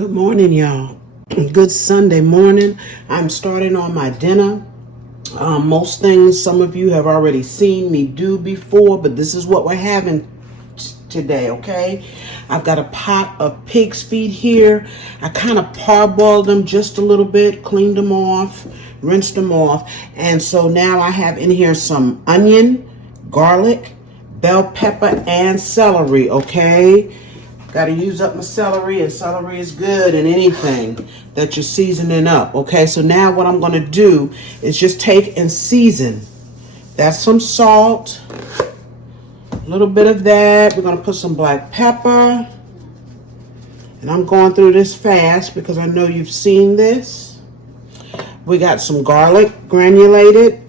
Good morning, y'all. Good Sunday morning. I'm starting on my dinner. Most things some of you have already seen me do before, but this is what we're having today, okay? I've got a pot of pig's feet here. I kind of parboiled them just a little bit, cleaned them off, rinsed them off. And so now I have in here some onion, garlic, bell pepper, and celery, okay? Got to use up my celery, and celery is good in anything that you're seasoning up, okay? So now what I'm going to do is just take and season. That's some salt, a little bit of that. We're going to put some black pepper. And I'm going through this fast because I know you've seen this. We got some garlic granulated.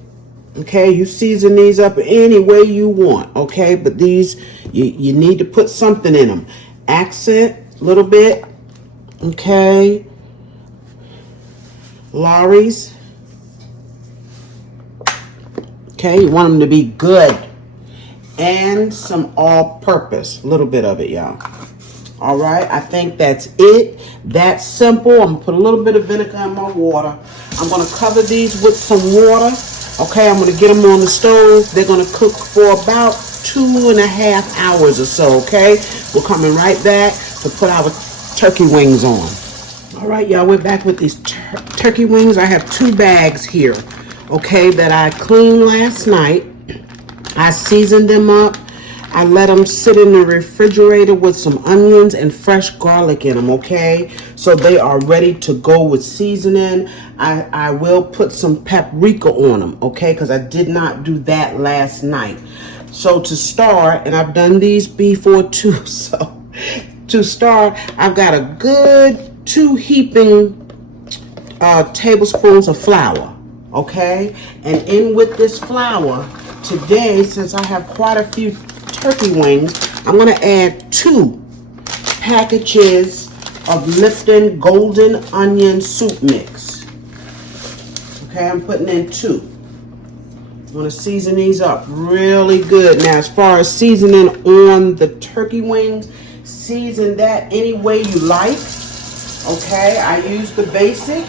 Okay, you season these up any way you want, okay? But these, you need to put something in them. Accent a little bit, okay? Lorry's. Okay, you want them to be good. And some all-purpose, a little bit of it, y'all. All right, I think that's it. That's simple. I'm gonna put a little bit of vinegar in my water. I'm gonna cover these with some water. Okay, I'm gonna get them on the stove. They're gonna cook for about 2.5 hours or so, okay? We're coming right back to put our turkey wings on. All right, y'all, we're back with these turkey wings. I have 2 bags here, okay, that I cleaned last night. I seasoned them up. I let them sit in the refrigerator with some onions and fresh garlic in them, okay? So they are ready to go with seasoning. I will put some paprika on them, okay? Because I did not do that last night. So to start, and I've done these before too, so to start, I've got a good 2 heaping tablespoons of flour, okay? And in with this flour, today, since I have quite a few turkey wings, I'm going to add 2 packages of Lipton Golden Onion Soup Mix. Okay, I'm putting in 2. I'm going to season these up really good. Now, as far as seasoning on the turkey wings, season that any way you like. Okay, I use the basics.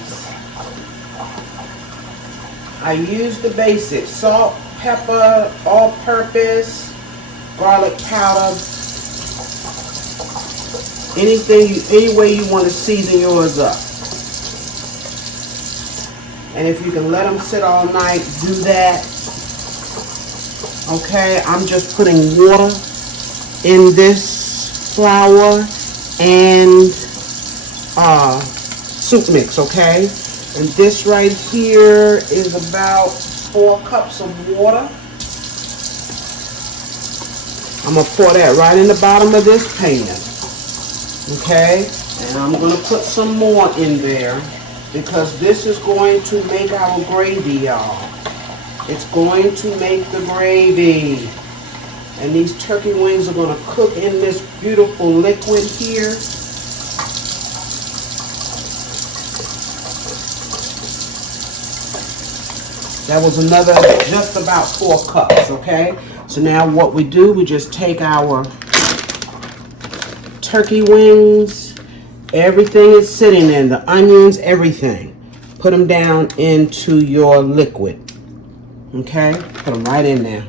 Salt, pepper, all-purpose, garlic powder, any way you want to season yours up. And if you can let them sit all night, do that. Okay, I'm just putting water in this flour and soup mix, okay? And this right here is about 4 cups of water. I'm going to pour that right in the bottom of this pan. Okay? And I'm going to put some more in there because this is going to make our gravy, y'all. It's going to make the gravy. And these turkey wings are going to cook in this beautiful liquid here. That was another just about 4 cups, okay? So now what we do, we just take our turkey wings, everything is sitting in, the onions, everything. Put them down into your liquid, okay? Put them right in there.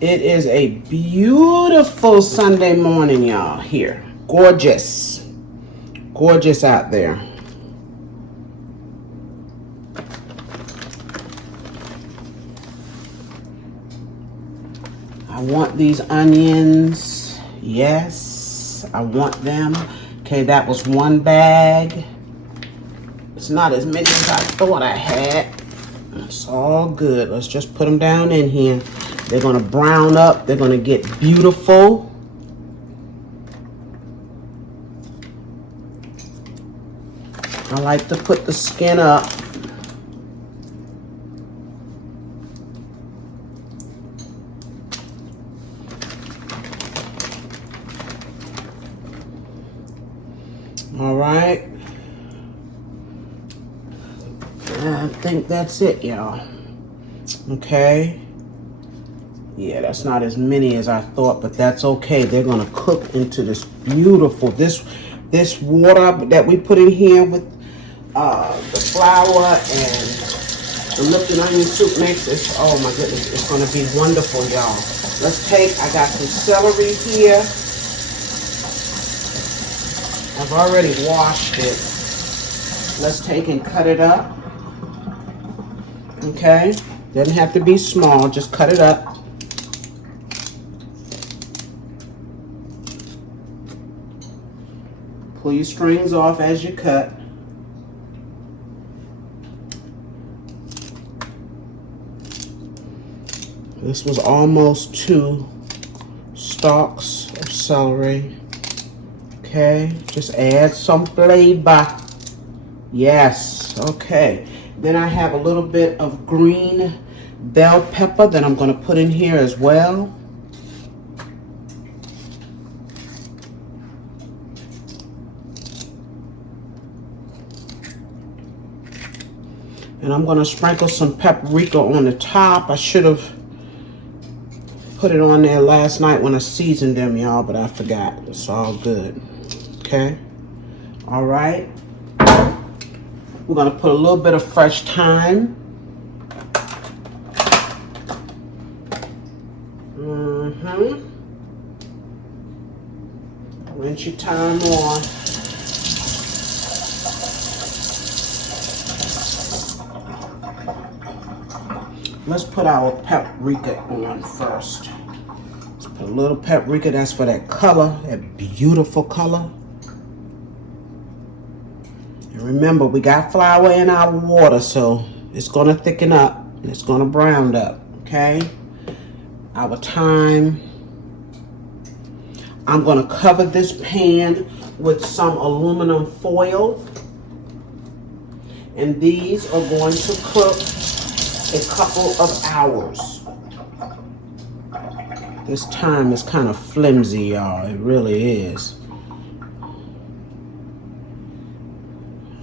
It is a beautiful Sunday morning, y'all, here. Gorgeous. Gorgeous out there. I want these onions. Yes, I want them. Okay, that was 1 bag. It's not as many as I thought I had. It's all good. Let's just put them down in here. They're going to brown up. They're going to get beautiful. I like to put the skin up. All right. I think that's it, y'all. Okay. Yeah, that's not as many as I thought, but that's okay. They're gonna cook into this beautiful, this water that we put in here with the flour and the lifted onion soup mix. Oh my goodness, it's gonna be wonderful, y'all. Let's take, I got some celery here. I've already washed it. Let's take and cut it up. Okay, doesn't have to be small, just cut it up. Pull your strings off as you cut. This was almost 2 stalks of celery. Okay, just add some flavor. Yes, okay. Then I have a little bit of green bell pepper that I'm going to put in here as well. And I'm going to sprinkle some paprika on the top. I should have put it on there last night when I seasoned them, y'all, but I forgot. It's all good. Okay. All right. We're going to put a little bit of fresh thyme. Rinse your thyme on. Let's put our paprika on first. Let's put a little paprika. That's for that color, that beautiful color. And remember, we got flour in our water, so it's going to thicken up and it's going to brown up, okay? Our thyme. I'm going to cover this pan with some aluminum foil. And these are going to cook a couple of hours. This thyme is kind of flimsy, y'all. It really is.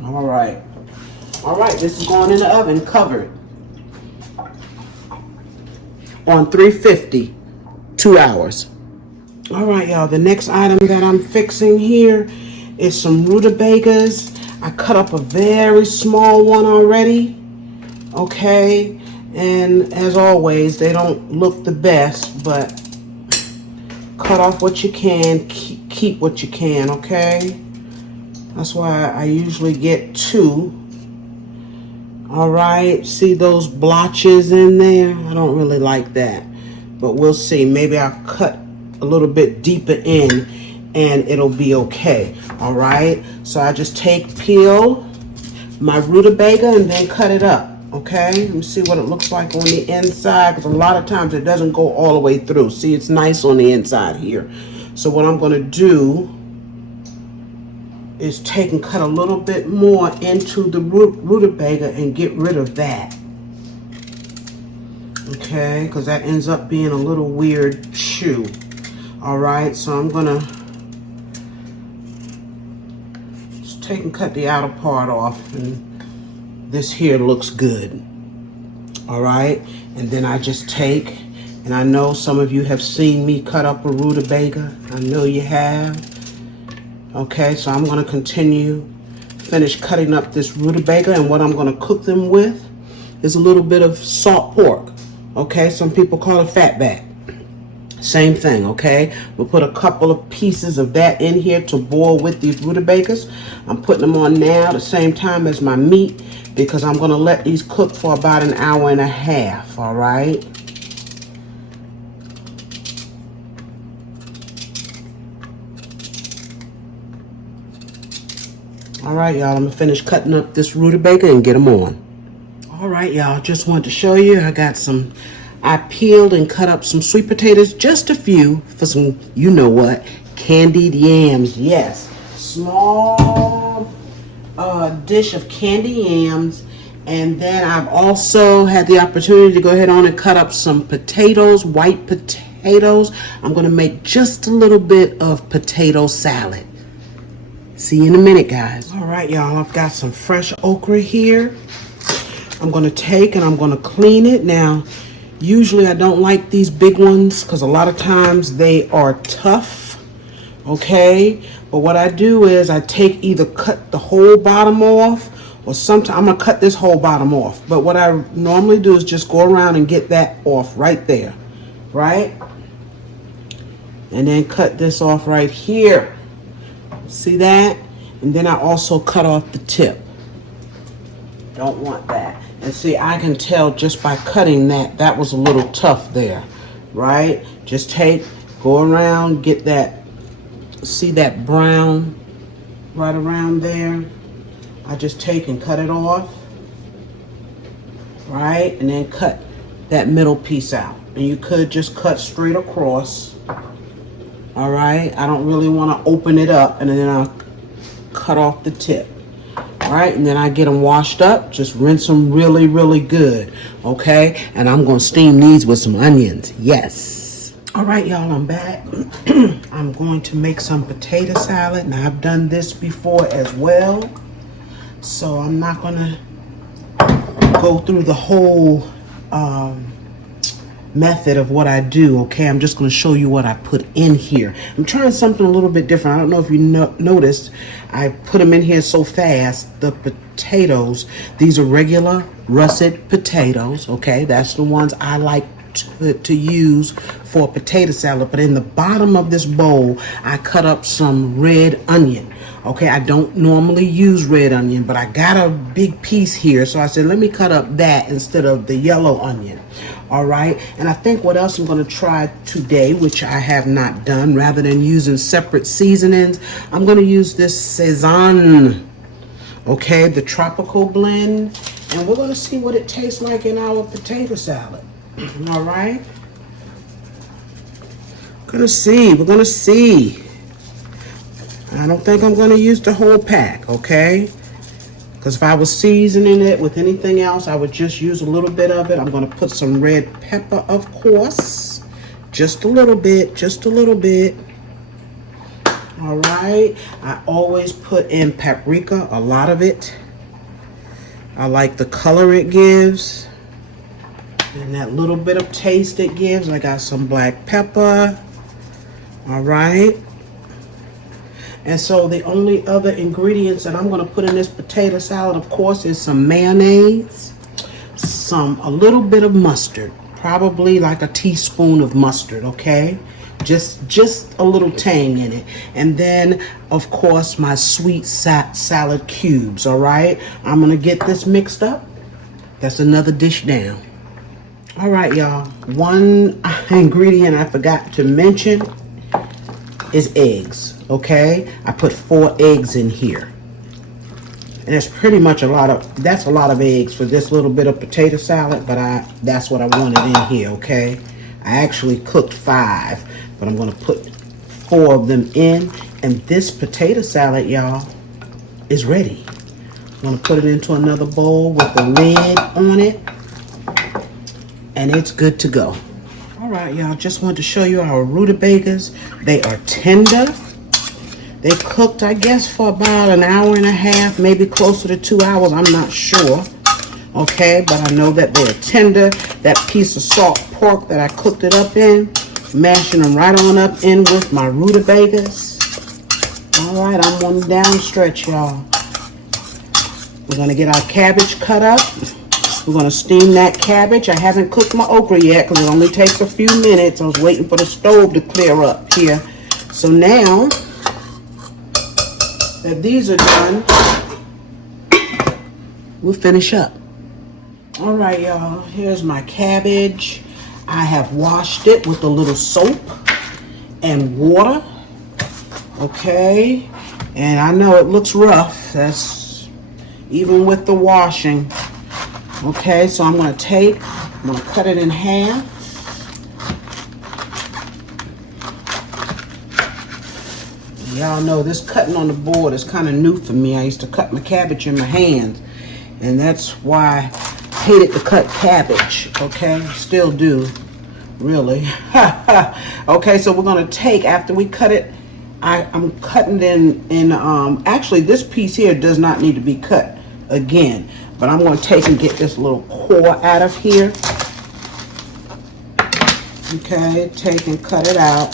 All right. All right, this is going in the oven covered on 350, 2 hours. All right, y'all, the next item that I'm fixing here is some rutabagas. I cut up a very small one already. Okay, and as always, they don't look the best, but cut off what you can, keep what you can, okay? That's why I usually get 2. All right, see those blotches in there? I don't really like that, but we'll see. Maybe I'll cut a little bit deeper in and it'll be okay. All right, so I just peel my rutabaga and then cut it up. Okay, let me see what it looks like on the inside, because a lot of times it doesn't go all the way through. See, it's nice on the inside here. So what I'm going to do is take and cut a little bit more into the rutabaga and get rid of that. Okay, because that ends up being a little weird chew. All right, so I'm going to just take and cut the outer part off, and this here looks good. All right, and then I just take, and I know some of you have seen me cut up a rutabaga. I know you have. Okay, so I'm going to finish cutting up this rutabaga, and what I'm going to cook them with is a little bit of salt pork. Okay, some people call it fatback. Same thing, okay? We'll put a couple of pieces of that in here to boil with these rutabagas. I'm putting them on now at the same time as my meat, because I'm going to let these cook for about an hour and a half, all right? All right, y'all, I'm going to finish cutting up this rutabaga and get them on. All right, y'all, just wanted to show you. I peeled and cut up some sweet potatoes, just a few, for some, you know what, candied yams. Yes, small dish of candy yams. And then I've also had the opportunity to go ahead on and cut up some potatoes, white potatoes. I'm going to make just a little bit of potato salad. See you in a minute, guys. All right, y'all, I've got some fresh okra here. I'm going to take and I'm going to clean it. Now, usually I don't like these big ones because a lot of times they are tough, okay? But what I do is I take either cut the whole bottom off, or sometimes I'm going to cut this whole bottom off. But what I normally do is just go around and get that off right there, right? And then cut this off right here. See that? And then I also cut off the tip. Don't want that. And see, I can tell just by cutting that, that was a little tough there, right? Just go around, get that, see that brown right around there? I just take and cut it off, right? And then cut that middle piece out. And you could just cut straight across, all right? I don't really want to open it up, and then I'll cut off the tip. All right, and then I get them washed up, just rinse them really, really good, okay? And I'm going to steam these with some onions, yes. All right, y'all, I'm back. I'm going to make some potato salad. Now, I've done this before as well, so I'm not going to go through the whole method of what I do, okay? I'm just going to show you what I put in here. I'm trying something a little bit different. I don't know if you noticed, I put them in here so fast. The potatoes, these are regular russet potatoes, okay? That's the ones I like to use for potato salad. But in the bottom of this bowl, I cut up some red onion. Okay, I don't normally use red onion, but I got a big piece here, so I said, let me cut up that instead of the yellow onion. All right, and I think what else I'm going to try today, which I have not done, rather than using separate seasonings, I'm going to use this Sazon, okay, the tropical blend, and we're going to see what it tastes like in our potato salad. All right, we're going to see. I don't think I'm going to use the whole pack, okay? Because if I was seasoning it with anything else, I would just use a little bit of it. I'm going to put some red pepper, of course. Just a little bit, just a little bit. All right. I always put in paprika, a lot of it. I like the color it gives. And that little bit of taste it gives. I got some black pepper. All right. And so the only other ingredients that I'm going to put in this potato salad, of course, is some mayonnaise, a little bit of mustard, probably like a teaspoon of mustard, okay? Just a little tang in it. And then, of course, my sweet salad cubes, all right? I'm going to get this mixed up. That's another dish down. All right, y'all. One ingredient I forgot to mention is eggs. Okay, I put 4 eggs in here, and it's pretty much that's a lot of eggs for this little bit of potato salad, but that's what I wanted in here, okay? I actually cooked 5, but I'm going to put 4 of them in, and this potato salad, y'all, is ready. I'm going to put it into another bowl with the lid on it, and it's good to go. All right, y'all, just wanted to show you our rutabagas. They are tender. They cooked, I guess, for about an hour and a half, maybe closer to 2 hours. I'm not sure. Okay, but I know that they're tender. That piece of salt pork that I cooked it up in, mashing them right on up in with my rutabagas. All right, I'm on the down stretch, y'all. We're going to get our cabbage cut up. We're going to steam that cabbage. I haven't cooked my okra yet because it only takes a few minutes. I was waiting for the stove to clear up here. So now that these are done, we'll finish up. All right, y'all, here's my cabbage. I have washed it with a little soap and water, okay? And I know it looks rough, that's even with the washing. Okay, so I'm gonna cut it in half. Y'all know this cutting on the board is kind of new for me. I used to cut my cabbage in my hands, and that's why I hated to cut cabbage, okay? Still do, really. Okay, so we're gonna take, after we cut it, I'm cutting it in actually this piece here does not need to be cut again, but But I'm going to take and get this little core out of here. Okay, take and cut it out.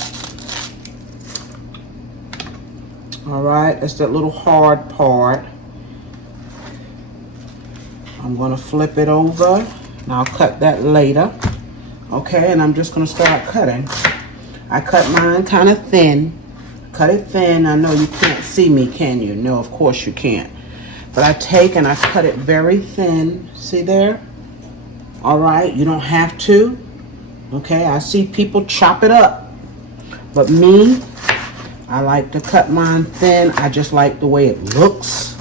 All right, that's that little hard part. I'm going to flip it over, and I'll cut that later. Okay, and I'm just going to start cutting. I cut mine kind of thin. Cut it thin. I know you can't see me, can you? No, of course you can't. But I take and I cut it very thin. See there? All right, you don't have to. Okay, I see people chop it up. But me, I like to cut mine thin. I just like the way it looks.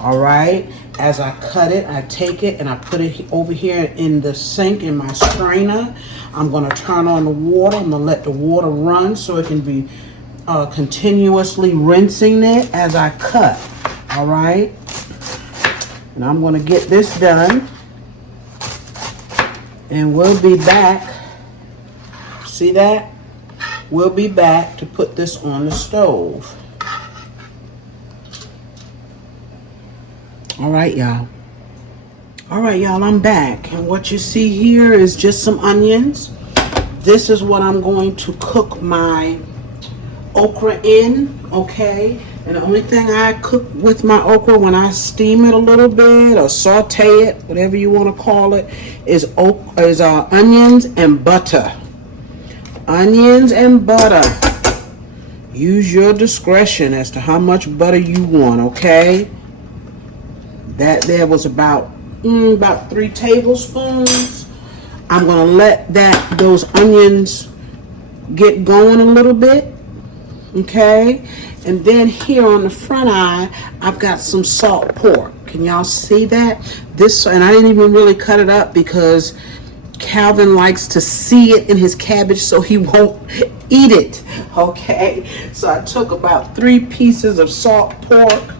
All right. As I cut it, I take it and I put it over here in the sink in my strainer. I'm going to turn on the water. I'm going to let the water run so it can be continuously rinsing it as I cut. All right. And I'm going to get this done. And we'll be back. See that? We'll be back to put this on the stove. All right, y'all. All right, y'all, I'm back. And what you see here is just some onions. This is what I'm going to cook my okra in, okay? And the only thing I cook with my okra when I steam it a little bit or saute it, whatever you want to call it, is onions and butter. Onions and butter. Use your discretion as to how much butter you want, okay? That there was about 3 tablespoons. I'm gonna let those onions get going a little bit, okay? And then here on the front eye, I've got some salt pork. Can y'all see that? And I didn't even really cut it up because Calvin likes to see it in his cabbage so he won't eat it, okay? So I took about 3 pieces of salt pork.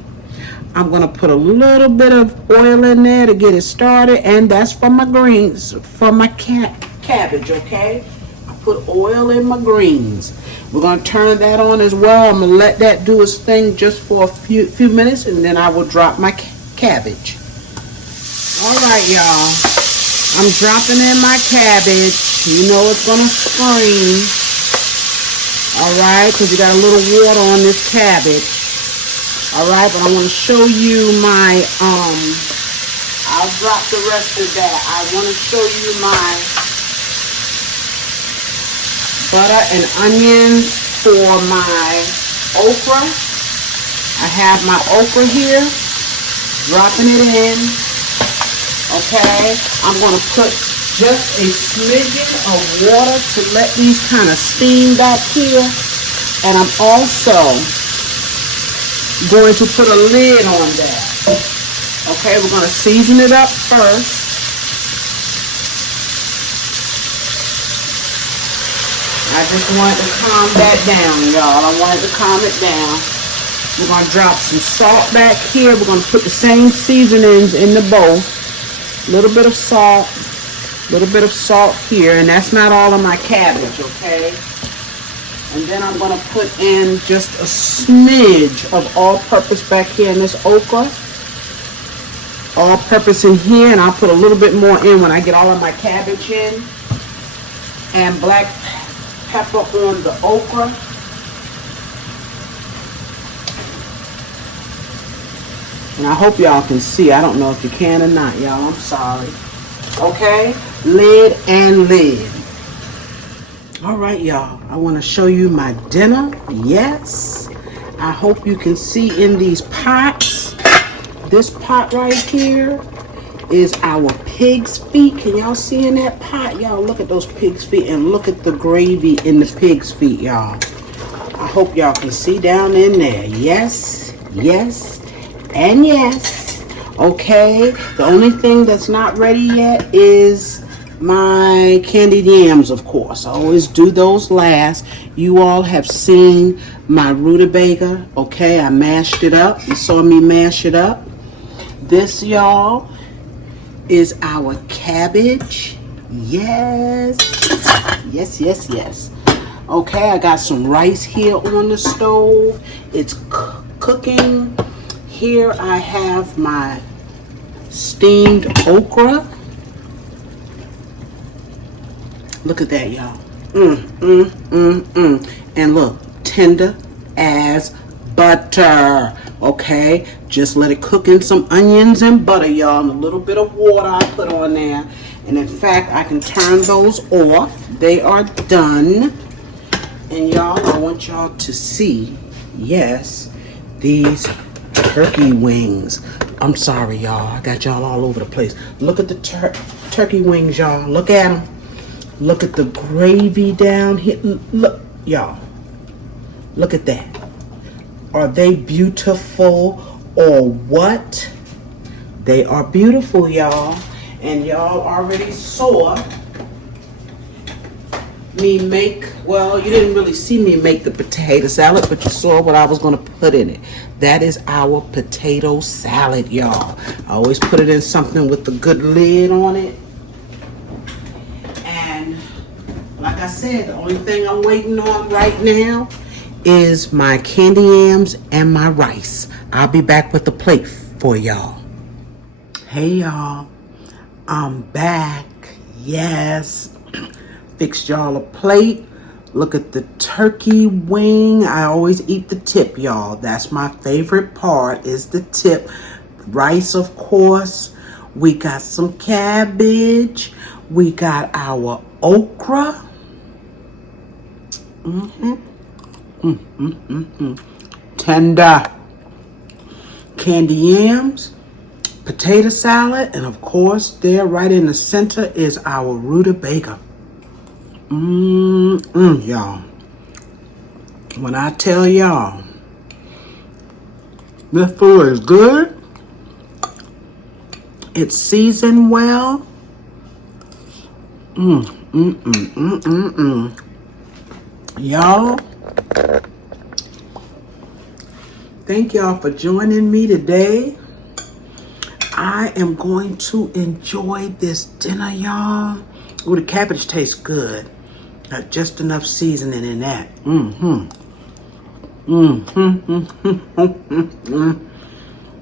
I'm going to put a little bit of oil in there to get it started, and that's for my greens, for my cabbage, okay? I put oil in my greens. We're going to turn that on as well. I'm going to let that do its thing just for a few minutes, and then I will drop my cabbage. All right, y'all. I'm dropping in my cabbage. You know it's going to scream. All right, because you got a little water on this cabbage. All right, but I want to show you my, I'll drop the rest of that. I want to show you my butter and onions for my okra. I have my okra here, dropping it in. Okay, I'm going to put just a smidgen of water to let these kind of steam back here. And I'm also going to put a lid on that. Okay, we're going to season it up first. I just wanted to calm that down, y'all. I wanted to calm it down. We're going to drop some salt back here. We're going to put the same seasonings in the bowl. A little bit of salt here, and that's not all of my cabbage, okay? And then I'm going to put in just a smidge of all-purpose back here in this okra. All-purpose in here, and I'll put a little bit more in when I get all of my cabbage in. And black pepper on the okra. And I hope y'all can see. I don't know if you can or not, y'all. I'm sorry. Okay? Lid and lid. All right, y'all, I want to show you my dinner. Yes, I hope you can see in these pots. This pot right here is our pig's feet. Can y'all see in that pot? Y'all, look at those pig's feet and look at the gravy in the pig's feet, y'all. I hope y'all can see down in there. Yes, yes, and yes. Okay, the only thing that's not ready yet is my candied yams, of course. I always do those last. You all have seen my rutabaga. Okay, I mashed it up. You saw me mash it up. This, y'all, is our cabbage. Yes. Yes, yes, yes. Okay, I got some rice here on the stove. It's cooking. Here I have my steamed okra. Look at that, y'all. And look, tender as butter. Okay, just let it cook in some onions and butter, y'all, and a little bit of water I put on there. And in fact, I can turn those off. They are done. And y'all, I want y'all to see, yes, these turkey wings. I'm sorry, y'all. I got y'all all over the place. Look at the turkey wings, y'all. Look at them. Look at the gravy down here. Look, y'all. Look at that. Are they beautiful or what? They are beautiful, y'all. And y'all already saw me make, well, you didn't really see me make the potato salad, but you saw what I was going to put in it. That is our potato salad, y'all. I always put it in something with a good lid on it. And like I said, the only thing I'm waiting on right now is my candy yams and my rice. I'll be back with the plate for y'all. Hey, y'all. I'm back. Yes. Fixed y'all a plate. Look at the turkey wing. I always eat the tip, y'all. That's my favorite part, is the tip. Rice, of course. We got some cabbage. We got our okra. Tender candy yams, potato salad, and of course, there right in the center is our rutabaga. Y'all. When I tell y'all, this food is good. It's seasoned well. Y'all, thank y'all for joining me today. I am going to enjoy this dinner, y'all. Ooh, the cabbage tastes good. Got just enough seasoning in that.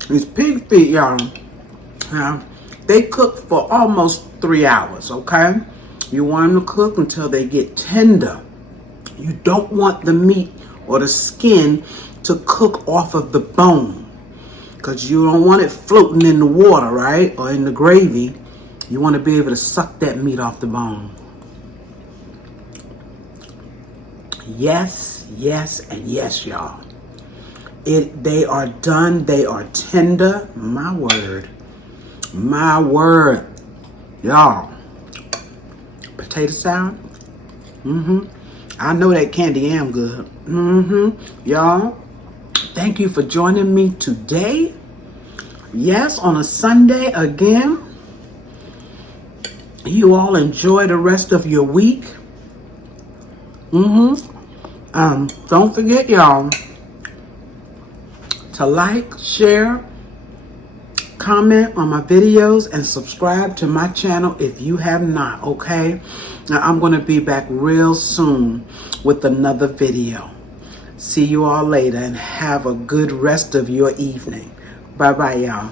These pig feet, y'all, they cook for almost 3 hours, okay? You want them to cook until they get tender. You don't want the meat or the skin to cook off of the bone, because you don't want it floating in the water, right? Or in the gravy. You want to be able to suck that meat off the bone. Yes, yes, and yes, y'all. They are done. They are tender. My word. My word. Y'all. Potato salad. I know that candy yam good. Y'all, thank you for joining me today. Yes, on a Sunday again. You all enjoy the rest of your week. Don't forget, y'all, to like, share, comment on my videos, and subscribe to my channel if you have not, okay? Now, I'm going to be back real soon with another video. See you all later, and have a good rest of your evening. Bye-bye, y'all.